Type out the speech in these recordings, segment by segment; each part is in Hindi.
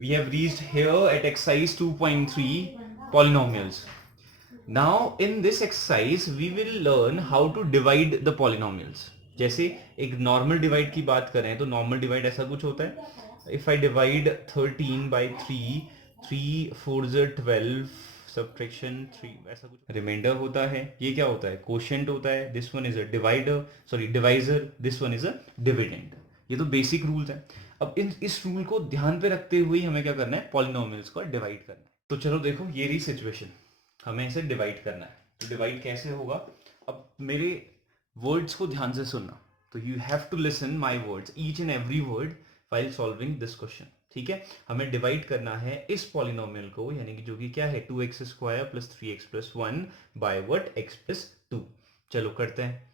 We have reached here at exercise 2.3 polynomials. Now in this exercise we will learn how to divide the polynomials. जैसे एक नॉर्मल डिवाइड की बात करें तो नॉर्मल डिवाइड ऐसा कुछ होता है, if I divide 13 by 3, 3 4 12, subtraction 3, ऐसा कुछ रिमाइंडर होता है. ये क्या होता है? कोशेंट होता है. This one is a divider, sorry divisor. This one is a dividend. ये तो बेसिक रूल्स हैं. अब इस रूल को ध्यान पे रखते हुए हमें क्या करना है? पॉलिनोमियल्स को डिवाइड करना है. तो चलो देखो, ये रही सिचुएशन. हमें इसे डिवाइड करना है. तो डिवाइड कैसे होगा? अब मेरे वर्ड्स को ध्यान से सुनना. तो you have to listen my words, each and every word, while solving this question. ठीक है. हमें डिवाइड करना है इस पॉलिनोमियल को, यानी कि जो कि क्या है, 2x² plus 3x plus 1 by what? x plus 2. चलो करते हैं.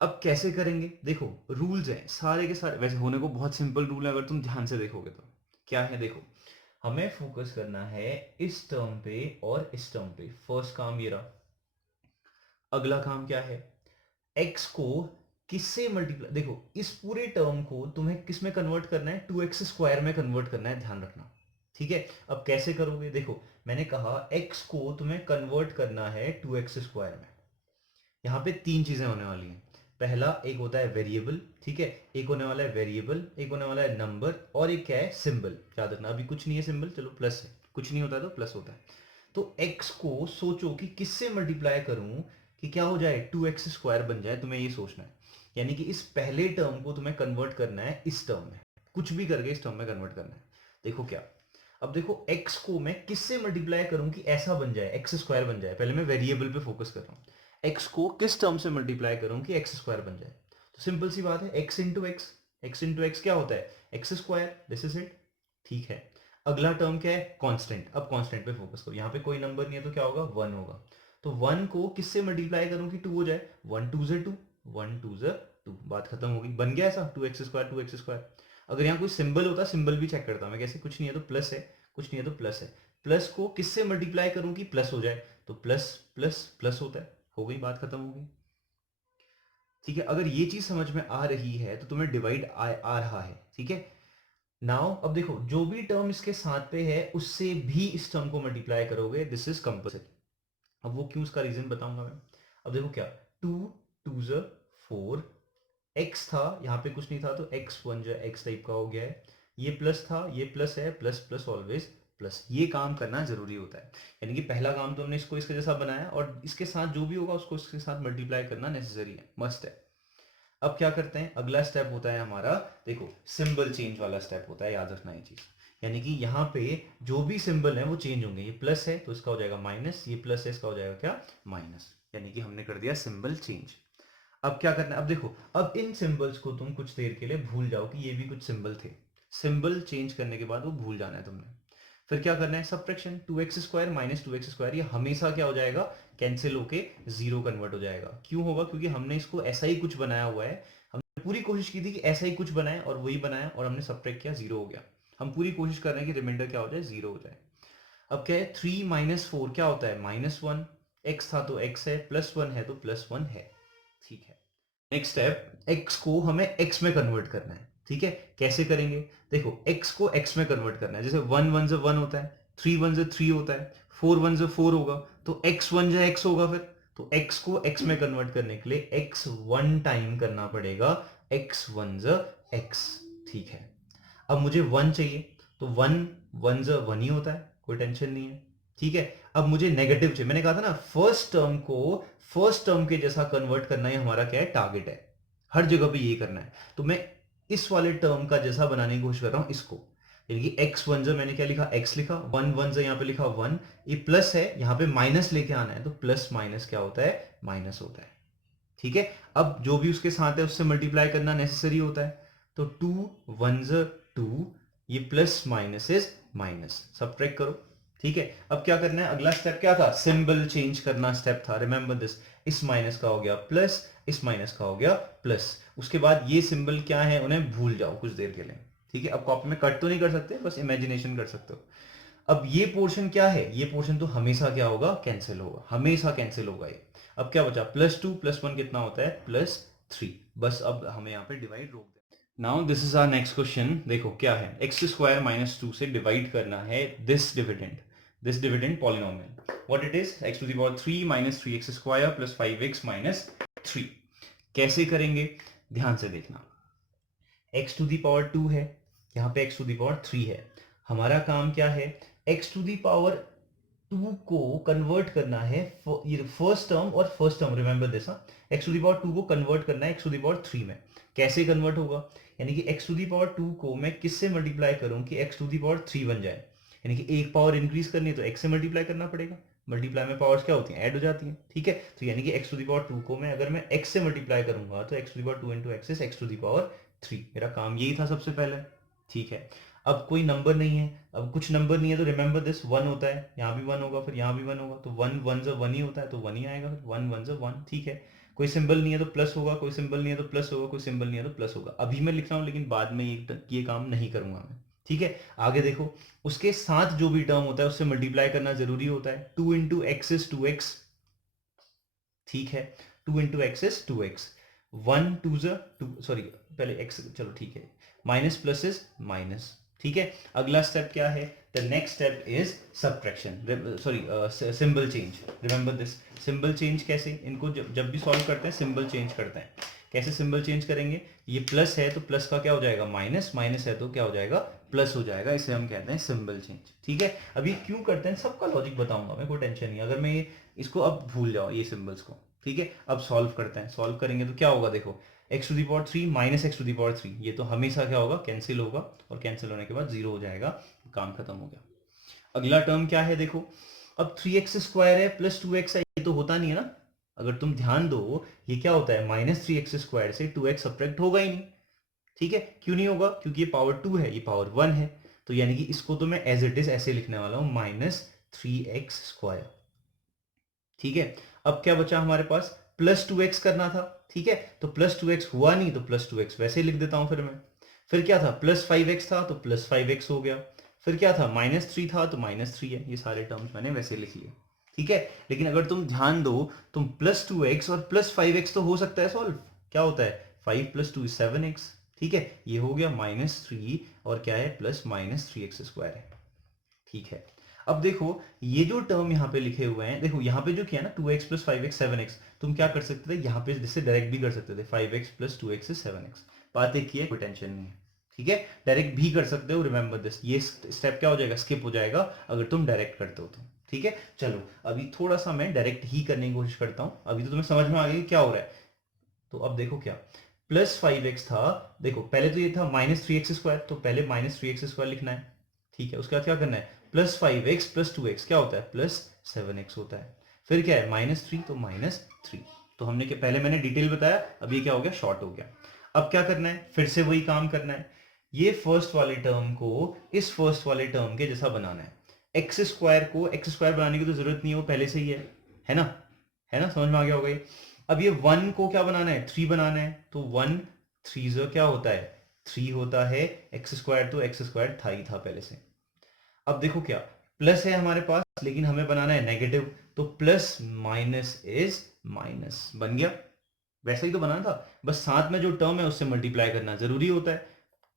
अब कैसे करेंगे? देखो रूल्स हैं सारे के सारे, वैसे होने को बहुत सिंपल रूल है अगर तुम ध्यान से देखोगे तो. क्या है? देखो, हमें फोकस करना है इस टर्म पे और इस टर्म पे. फर्स्ट काम ये रहा. अगला काम क्या है? x को किससे मल्टीप्लाई, देखो इस पूरे टर्म को तुम्हें किस में कन्वर्ट करना है? 2x² में कन्वर्ट करना है, ध्यान रखना. ठीक है. अब कैसे करोगे? देखो मैंने कहा x को तुम्हें कन्वर्ट करना है 2x² में. यहाँ पे तीन चीजें होने वाली हैं. पहला एक होता है वेरिएबल. ठीक है. एक होने वाला है वेरिएबल, एक होने वाला है नंबर, और एक क्या है? सिंबल. याद रखना अभी कुछ नहीं है सिंबल, चलो प्लस है. कुछ नहीं होता है तो प्लस होता है. तो x को सोचो कि किससे मल्टीप्लाई करूं कि क्या हो जाए? 2x² बन जाए. तुम्हें ये सोचना है, यानी कि इस पहले टर्म को तुम्हें कन्वर्ट करना है इस टर्म में. कुछ भी करके इस टर्म में कन्वर्ट करना है. देखो क्या. अब देखो x को मैं किससे मल्टीप्लाई करूं कि ऐसा बन जाए, x² बन जाए. पहले मैं वेरिएबल पे फोकस कर रहा हूं. x को किस टर्म से मल्टीप्लाई करूं कि x² बन जाए? तो सिंपल सी बात है, x into x. x into x क्या होता है? x². This is it. ठीक है. अगला टर्म क्या है? कांस्टेंट. अब कांस्टेंट पे फोकस करो. यहाँ पे कोई नंबर नहीं है तो क्या होगा? 1 होगा. तो 1 को किससे मल्टीप्लाई करूं कि 2 हो जाए? 1 2 2, 1 2 2. बात खत्म हो गई. बन गया ऐसा 2x². अगर यहाँ कोई सिंबल होता, सिंबल भी चेक करता मैं कैसे. कुछ नहीं है तो प्लस है, कुछ नहीं है तो प्लस है. प्लस को किससे मल्टीप्लाई करूं कि प्लस हो जाए? तो प्लस प्लस प्लस होता है. हो गई, बात खत्म हो गई. ठीक है. अगर ये चीज समझ में आ रही है तो तुम्हें डिवाइड आ रहा है. ठीक है. नाउ अब देखो, जो भी टर्म इसके साथ पे है उससे भी इस टर्म को मल्टीप्लाई करोगे. This is compulsory. अब वो क्यों, उसका रीजन बताऊंगा मैं. अब देखो क्या, 2 2 4. x था, यहाँ पे कुछ नहीं था तो x1 जो x टाइप का हो गया है. ये प्लस था, ये प्लस है. Plus plus always plus. ये काम करना जरूरी होता है. यानी कि पहला काम तो हमने इसको इसके जैसा बनाया, और इसके साथ जो भी होगा उसको इसके साथ मल्टीप्लाई करना नेसेसरी है, मस्ट है. अब क्या करते हैं? अगला स्टेप होता है हमारा, देखो सिंबल चेंज वाला स्टेप होता है, याद रखना ये चीज. यानी कि यहाँ पे जो भी सिंबल है वो चेंज होंगे. ये प्लस है तो इसका हो जाएगा माइनस, ये प्लस है इसका हो जाएगा क्या? माइनस. यानी कि हमने कर दिया सिंबल चेंज. अब क्या करना है? अब देखो, अब इन सिंबल्स को तुम कुछ देर के लिए भूल जाओ कि ये भी कुछ सिंबल थे. सिंबल चेंज करने के बाद वो भूल जाना है तुमने. फिर क्या करना है? सब्ट्रैक्शन. 2x² माइनस 2x², ये हमेशा क्या हो जाएगा? कैंसिल होके जीरो कन्वर्ट हो जाएगा. क्यों होगा? क्योंकि हमने इसको ऐसा ही कुछ बनाया हुआ है. हमने पूरी कोशिश की थी कि ऐसा ही कुछ बनाए और वही बनाया, और हमने सब्ट्रैक्ट किया, जीरो हो गया. हम पूरी कोशिश कर रहे हैं कि रिमाइंडर क्या हो जाए? जीरो हो जाए. अब क्या है? 3 माइनस 4 क्या होता है? -1. x था तो x है, +1 है तो +1 है. ठीक है. नेक्स्ट स्टेप, x को हमें x में कन्वर्ट करना है. ठीक है. कैसे करेंगे? देखो x को x में कन्वर्ट करना है. जैसे 1 1 से 1 होता है, 3 1 से 3 होता है, 4 1 से 4 होगा, तो x1 जो x होगा. फिर तो x को x में कन्वर्ट करने के लिए x1 टाइम करना पड़ेगा. x1 x. ठीक है. अब मुझे 1 चाहिए, तो 1 1 1 ही होता है, कोई टेंशन नहीं है. ठीक है. अब मुझे नेगेटिव चाहिए. मैंने कहा था ना, फर्स्ट टर्म को फर्स्ट टर्म के जैसा कन्वर्ट करना ही हमारा क्या है? टारगेट है. हर जगह पे ये करना है. तो मैं इस वाले टर्म का जैसा बनाने की कोशिश कर रहा हूं इसको. यानी कि x1 जो मैंने क्या लिखा? x लिखा. 1 1 जो यहाँ पे लिखा 1. ये प्लस है, यहाँ पे माइनस लेके आना है, तो प्लस माइनस क्या होता है? माइनस होता है. ठीक है. अब जो भी उसके साथ है उससे मल्टीप्लाई करना नेसेसरी होता है. तो 2 1 2, ये plus minus is minus. Subtract करो. ठीक है. अब क्या करना है? अगला स्टेप क्या था? सिंबल चेंज करना स्टेप था. Remember this. इस माइनस का हो गया प्लस, इस माइनस का हो गया प्लस. उसके बाद ये सिंबल क्या है उन्हें भूल जाओ कुछ देर के लिए. ठीक है. अब कॉपी में कट तो नहीं कर सकते, बस इमेजिनेशन कर सकते हो. अब ये पोर्शन क्या है? ये पोर्शन तो हमेशा क्या होगा? कैंसिल होगा. हमेशा कैंसिल होगा ये. अब क्या बचा? +2 + 1 कितना होता है? +3. बस अब हमें यहाँ पे डिवाइड रोक दे. Now this is our next question. देखो क्या है, एक्स स्क्वायर माइनस 2 से डिवाइड करना है this dividend polynomial. What it is, x to the power 3 minus 3x square plus 5x minus 3। कैसे करेंगे, ध्यान से देखना। x टू दी पावर 2 है, यहाँ पे x टू दी पावर 3 है। हमारा काम क्या है, x टू दी पावर 2 को कन्वर्ट करना है, ये फर्स्ट टर्म और first term, remember this, x to the power 2 को कन्वर्ट करना है x टू दी पावर 3 में। कैसे कन्वर्ट होगा, यानी कि x टू दी पावर 2 को मैं किससे मल्टीप्लाई करूं कि x टू दी पावर 3 बन जाए, यानी कि एक पावर इंक्रीज करनी है तो x से मल्टीप्लाई करना पड़ेगा। मल्टीप्लाई में पावर्स क्या होती हैं, ऐड हो जाती हैं, ठीक है। तो यानी कि x टू दी पावर 2 को मैं अगर मैं x से मल्टीप्लाई करूंगा तो x to the power 2 into x is x to the power 3। मेरा काम यही था सबसे पहले, ठीक है। अब कोई नंबर नहीं है, अब कुछ नंबर नहीं है तो रिमेंबर दिस, 1 होता है, यहाँ भी 1 होगा, फिर यहाँ भी 1 होगा, तो 1 1 से 1 ही होता है तो 1 ही आएगा, फिर 1 1 से 1, ठीक है। कोई सिंबल नहीं है तो प्लस होगा, कोई सिंबल नहीं है तो प्लस होगा, कोई सिंबल नहीं है तो प्लस होगा। अभी मैं लिख रहा हूँ लेकिन बाद में ये काम नहीं करूंगा मैं, ठीक है। आगे देखो, उसके साथ जो भी टर्म होता है उससे मल्टीप्लाई करना जरूरी होता है। 2 इंटू एक्स इज 2x, ठीक है। 2 into x is 2x, 1 2 2, sorry पहले x, चलो ठीक है, माइनस प्लस इज माइनस, ठीक है। अगला स्टेप क्या है, the next step is subtraction, sorry symbol change. Remember this, symbol change कैसे, इनको जब भी सॉल्व करते हैं सिंबल चेंज करते हैं। कैसे सिंबल चेंज करेंगे, ये प्लस है तो प्लस का क्या हो जाएगा माइनस, माइनस है तो क्या हो जाएगा प्लस हो जाएगा, इसे हम कहते हैं सिंबल चेंज, ठीक है। अभी क्यों करते हैं सबका लॉजिक बताऊंगा मैं, कोई टेंशन नहीं। अगर मैं ये इसको अब भूल जाओ ये सिंबल्स को, ठीक है। अब सॉल्व करते हैं, सॉल्व करेंगे तो क्या होगा, देखो x to the power 3 minus x to the power 3, ये तो हमेशा क्या होगा कैंसिल होगा, और कैंसिल होने के बाद 0 हो जाएगा, काम खत्म हो गया। अगला टर्म क्या है, देखो अब 3x स्क्वायर है प्लस 2x है, ये तो होता नहीं है ना। अगर तुम ध्यान दो, ये क्या होता है, माइनस 3x स्क्वायर से 2x सब्ट्रैक्ट होगा ही नहीं, ठीक है। क्यों नहीं होगा, क्योंकि ये पावर 2 है, ये पावर 1 है, तो यानी कि इसको तो मैं एज इट इज ऐसे लिखने वाला हूं, माइनस 3x स्क्वायर, ठीक है। अब क्या बचा हमारे पास, प्लस 2x करना था, ठीक है। तो प्लस 2x हुआ नहीं तो प्लस 2x वैसे ही लिख देता हूं फिर मैं। फिर क्या था, प्लस 5x था तो प्लस 5x हो गया। फिर क्या था, माइनस 3 था तो माइनस 3 है। ये सारे टर्म्स मैंने वैसे लिख लिए, ठीक है। लेकिन अगर तुम ध्यान दो, तुम प्लस 2x और प्लस 5x तो हो सकता है सॉल्व, क्या होता है 5 प्लस 2 7x, ठीक है। ये हो गया माइनस 3 और क्या है प्लस माइनस 3x स्क्वायर है, ठीक है। अब देखो ये जो टर्म यहाँ पे लिखे हुए हैं, देखो यहाँ पे जो किया ना 2x प्लस 5x 7x, तुम क्या कर सकते थे यहाँ पे जिससे डायरेक्ट भी कर सकते थे, 5x plus 2x is 7x। बात एक ही है, कोई टेंशन नहीं है, ठीक है। डायरेक्ट भी कर सकते हो, रिमेंबर दिस, ये स्टेप क्या हो जाएगा, स्किप हो जाएगा अगर तुम डायरेक्ट करते हो तो, ठीक है। चलो अभी थोड़ा सा मैं डायरेक्ट ही करने की कोशिश करता हूँ, अभी तो तुम्हें समझ में आ गया क्या हो रहा है। तो अब देखो क्या, प्लस 5x था, देखो पहले तो ये था माइनस 3x स्क्वायर, तो पहले माइनस 3x स्क्वायर लिखना है, ठीक है। उसके बाद क्या करना है, प्लस 5x प्लस 2x क्या होता है प्लस 7x होता है। फिर क्या है माइनस 3 तो माइनस 3, तो हमने क्या, पहले मैंने डिटेल बताया, अब ये क्या हो गया शॉर्ट हो गया। अब क्या करना है, फिर से वही काम करना है, ये फर्स्ट वाले टर्म को इस फर्स्ट वाले टर्म के जैसा बनाना है। एक्स स्क्वायर को एक्स स्क्वायर बनाने की तो जरूरत नहीं है, वो पहले से ही है ना, है ना, समझ में आ गया होगा ये। अब ये 1 को क्या बनाना है, 3 बनाना है, तो 1 3 जो क्या होता है 3 होता है, एक्स स्क्वायर तो एक्स स्क्वायर था ही था पहले से। अब देखो क्या, प्लस है हमारे पास लेकिन हमें बनाना है नेगेटिव, तो प्लस माइनस इज माइनस बन गया, वैसा ही तो बनाना था, बस साथ में जो टर्म है उससे मल्टीप्लाई करना जरूरी होता है।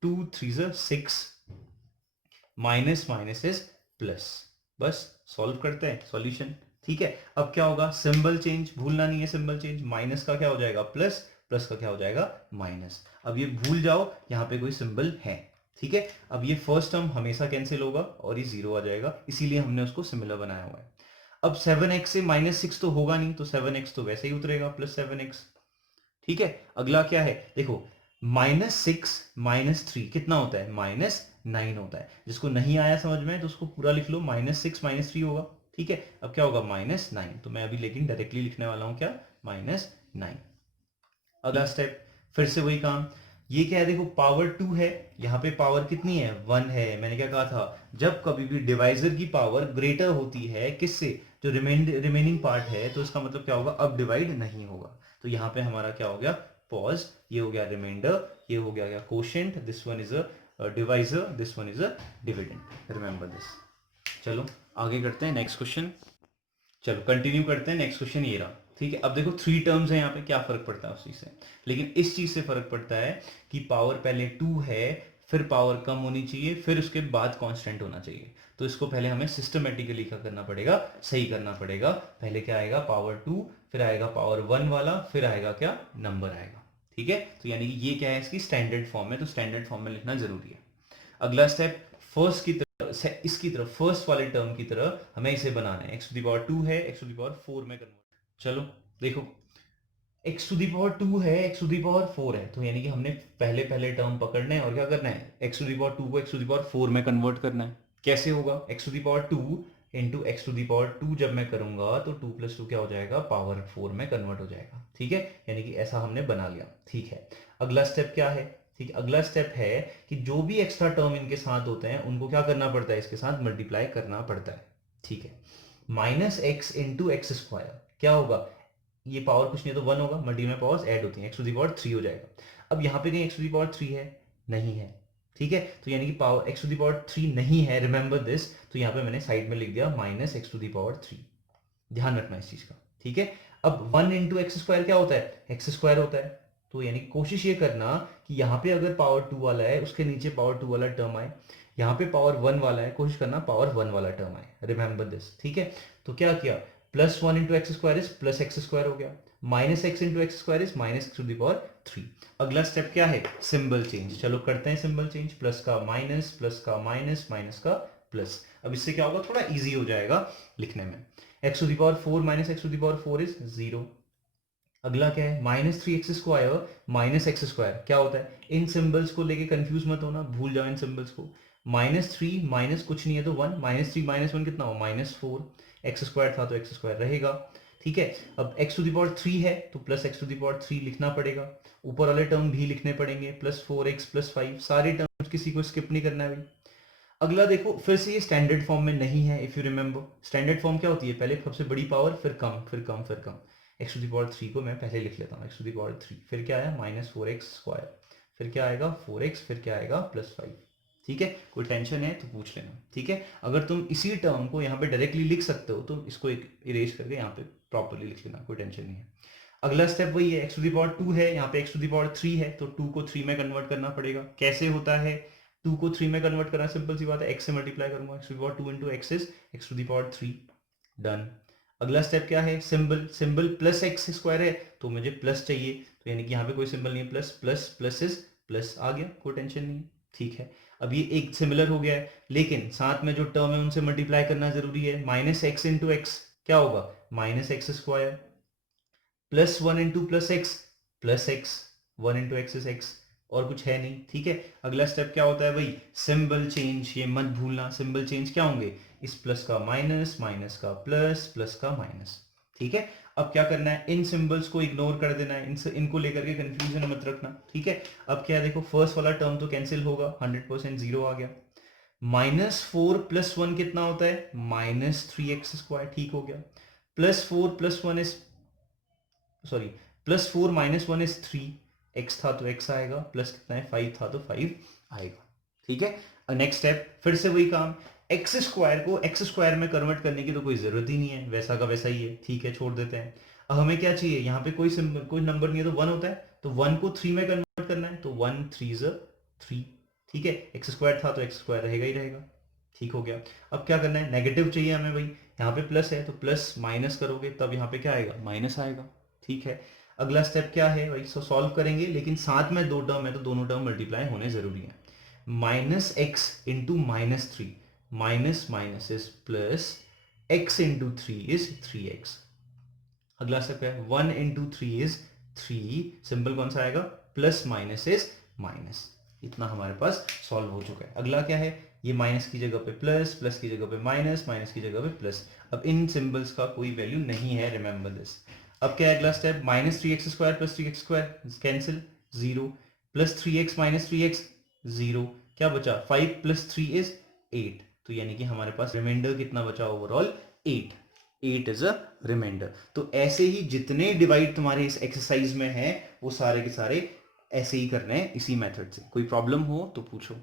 2 3 6 माइनस माइनस इज प्लस, बस सॉल्व करते हैं सॉल्यूशन, ठीक है। अब क्या होगा, सिंबल चेंज भूलना नहीं है, सिंबल चेंज, माइनस का क्या हो जाएगा प्लस, प्लस का क्या हो जाएगा माइनस। अब ये भूल जाओ यहाँ पे कोई सिंबल है, ठीक है। अब ये फर्स्ट टर्म हमेशा कैंसिल होगा और ये 0 आ जाएगा, इसीलिए हमने उसको सिमिलर बनाया हुआ है। अब 7x से माइनस 6 तो होगा नहीं, तो 7x तो वैसे ही उतरेगा प्लस 7x, ठीक है। अगला क्या है, देखो -6 -3 कितना होता है -9 होता है। जिसको नहीं आया समझ में तो उसको पूरा लिख लो, -6 -3 होगा, ठीक है। अब क्या होगा -9, तो मैं अभी लेकिन डायरेक्टली लिखने वाला हूं क्या -9। अगला स्टेप फिर से वही काम, ये क्या है, देखो पावर 2 है, यहाँ पे पावर कितनी है 1 है। मैंने क्या कहा था, जब कभी भी डिवाइजर की पावर ग्रेटर होती है किससे, जो रिमेनिंग पार्ट है, तो इसका मतलब क्या होगा अब डिवाइड नहीं होगा। तो यहाँ पे हमारा क्या हो गया पॉज, ये हो गया रिमाइंडर, ये हो गया quotient, this one is a divisor, this one is a dividend, remember this. चलो आगे करते हैं नेक्स्ट क्वेश्चन, चलो कंटिन्यू करते हैं, नेक्स्ट क्वेश्चन ये रहा ठीक है, अब देखो 3 टर्म्स है यहाँ पे, क्या फर्क पड़ता है उस चीज से, लेकिन इस चीज से फर्क पड़ता है कि पावर पहले 2 है, फिर पावर कम होनी चाहिए, फिर उसके बाद कांस्टेंट होना चाहिए। तो इसको पहले हमें सिस्टमेटिकली क्या करना पड़ेगा, सही करना पड़ेगा। पहले क्या आएगा, पावर 2, फिर आएगा पावर 1 वाला, फिर आएगा क्या, नंबर आएगा। ठीक है, तो यानी कि ये क्या है, इसकी स्टैंडर्ड फॉर्म है, तो स्टैंडर्ड फॉर्म में लिखना जरूरी है। अगला स्टेप, फर्स्ट की तरफ, इसकी तरफ, फर्स्ट वाले टर्म की तरह हमें इसे बनाना है। x टू दी पावर 2 है, x टू दी पावर 4 में कन्वर्ट। चलो देखो, x टू दी पावर 2 है, x टू दी पावर 4 है, तो यानी कि हमने पहले पहले टर्म पकड़ना है और क्या करना है, x टू दी पावर 2 को x टू दी पावर 4 में कन्वर्ट करना है। कैसे होगा, x to the power 2 into x to the power 2 जब मैं करूंगा तो 2 प्लस 2 क्या हो जाएगा, पावर 4 में कन्वर्ट हो जाएगा। ठीक है, यानी कि ऐसा हमने बना लिया। ठीक है, अगला स्टेप क्या है, ठीक है, अगला स्टेप है कि जो भी एक्स्ट्रा टर्म इनके साथ होते हैं उनको क्या करना पड़ता है, इसके साथ मल्टीप्लाई करना पड़ता है। ठीक है, minus x into x square क्या होगा, ये पावर कुछ नहीं है तो 1 होगा, मल्टी में पावर्स ऐड होती हैं, एक्स टू दी पावर 3 हो जाएगा। अब यहाँ पे कहीं एक्स टू दी पावर 3 है, नहीं है। ठीक है, तो यानी कि power x to the power 3 नहीं है, रिमेंबर दिस, तो यहाँ पे मैंने साइड में लिख दिया minus x to the power 3। ध्यान रखना इस चीज का। ठीक है, अब 1 इंटू एक्स स्क्वायर क्या होता है, एक्स स्क्वायर होता है। तो यानी कोशिश ये करना कि यहाँ पे अगर पावर 2 वाला है उसके नीचे पावर 2 वाला टर्म आए, यहाँ पे पावर 1 वाला है, कोशिश करना पावर 1 वाला टर्म आए, रिमेंबर दिस। ठीक है, तो क्या किया, plus 1 into x square is plus x square हो गया, minus x into x square is minus x to the power 3। अगला स्टेप क्या है, सिंबल चेंज। चलो करते हैं सिंबल चेंज, प्लस का माइनस, प्लस का माइनस, माइनस का प्लस। अब इससे क्या होगा, थोड़ा इजी हो जाएगा लिखने में। X to the power 4 minus x to the power 4 is 0। अगला क्या है, minus 3 x square minus x square क्या होता है, इन सिंबल्स को लेके कंफ्यूज मत होना, भूल जाओ इन सिंबल्स को। माइनस 3 माइनस कुछ नहीं है तो 1, माइनस 3 माइनस 1 कितना हो, माइनस 4, एक्स स्क्वायर था तो एक्स स्क्वायर रहेगा। ठीक है, अब x टू द पावर 3 है तो plus x to the power 3 लिखना पड़ेगा, ऊपर वाले टर्म भी लिखने पड़ेंगे, प्लस 4x प्लस 5, सारे टर्म्स किसी को स्किप नहीं करना है भाई। अगला देखो, फिर से ये स्टैंडर्ड फॉर्म में नहीं है, if you remember standard form क्या होती है, पहले सबसे बड़ी पावर फिर कम फिर कम फिर कम। एक्स टू द पावर 3 को मैं पहले लिख लेता हूँ, एक्स टू द पावर 3, फिर क्या आया माइनस 4x स्क्वायर, फिर क्या आएगा 4x, फिर क्या आएगा प्लस 5। ठीक है, कोई टेंशन है तो पूछ लेना। ठीक है, अगर तुम इसी टर्म को यहाँ पे डायरेक्टली लिख सकते हो तो इसको एक इरेज करके यहाँ पे प्रॉपर्ली लिख लेना, कोई टेंशन नहीं है। अगला स्टेप वही है, एक्स टू द पावर 2 है, यहाँ पे एक्स टू द पावर 3 है तो 2 को 3 में कन्वर्ट करना पड़ेगा। कैसे होता है, 2 को 3 में कन्वर्ट करना सिंपल सी बात है, x से मल्टीप्लाई करूंगा, x to the power 2 into x is x to the power 3, done. अगला स्टेप क्या है, symbol, symbol plus x square है तो मुझे प्लस चाहिए, तो यानी कि यहाँ पे कोई सिंबल नहीं है, plus plus plus is plus आ गया, कोई टेंशन नहीं। ठीक है, अब ये एक सिमिलर हो गया है, लेकिन साथ में जो टर्म है उनसे मल्टीप्लाई करना जरूरी है। माइनस एक्स इंटू एक्स क्या होगा, minus x square, plus 1 into plus x, 1 into x is x, और कुछ है नहीं। ठीक है, अगला स्टेप क्या होता है भाई, सिंबल चेंज, ये मत भूलना, सिंबल चेंज क्या होंगे, इस प्लस का माइनस, माइनस का प्लस, प्लस का माइनस। ठीक है, अब क्या करना है, इन सिंबल्स को इग्नोर कर देना है, इनको लेकर के कंफ्यूजन मत रखना। ठीक है, अब क्या देखो, फर्स्ट वाला टर्म तो कैंसिल होगा, 100% जीरो आ गया। माइनस 4 प्लस 1 कितना होता है, माइनस 3x स्क्वायर, ठीक हो गया। Plus 4 plus 1 is, sorry, plus 4 minus 1 is 3, x था तो x आएगा, प्लस कितना है 5 था तो 5 आएगा। ठीक है, नेक्स्ट स्टेप फिर से वही काम, एक्स स्क्वायर को एक्स स्क्वायर में कन्वर्ट करने की तो कोई जरूरत ही नहीं है, वैसा का वैसा ही है। ठीक है, छोड़ देते हैं। अब हमें क्या चाहिए, यहाँ पे कोई सिंबल, कोई नंबर नहीं है तो 1 होता है, तो 1 को 3 में कन्वर्ट करना है, तो 1 3 ज़ 3। ठीक है, एक्स स्क्वायर था तो एक्स स्क्वायर रहेगा ही रहेगा। ठीक हो गया, अब क्या करना है, नेगेटिव चाहिए हमें भाई, यहाँ पे प्लस है तो प्लस माइनस करोगे तब यहाँ पे क्या आएगा, माइनस आएगा। ठीक है, अगला स्टेप क्या है भाई, सॉल्व करेंगे, लेकिन साथ में दो टर्म है तो दोनों टर्म मल्टीप्लाई होने जरूरी है। Minus x into minus 3, minus minus is plus, x into 3 is 3x। अगला स्टेप है 1 इंटू 3 इज 3, सिंबल कौन सा आएगा, प्लस माइनस इज माइनस। इतना हमारे पास सॉल्व हो चुका है। अगला क्या है, ये माइनस की जगह पे प्लस, प्लस की जगह पे माइनस, माइनस की जगह पे प्लस। अब इन सिंबल्स का कोई वैल्यू नहीं है, रिमेंबर दिस। अब क्या है अगला step, minus 3x square plus 3x square cancel, 0, plus 3x minus 3x 0, क्या बचा 5 प्लस 3 इज 8, तो यानी कि हमारे पास रिमाइंडर कितना बचा, ओवरऑल 8 इज अ रिमाइंडर। तो ऐसे ही जितने डिवाइड तुम्हारे इस एक्सरसाइज में है वो सारे के सारे ऐसे ही करने हैं, इसी मेथड से। कोई प्रॉब्लम हो तो पूछो।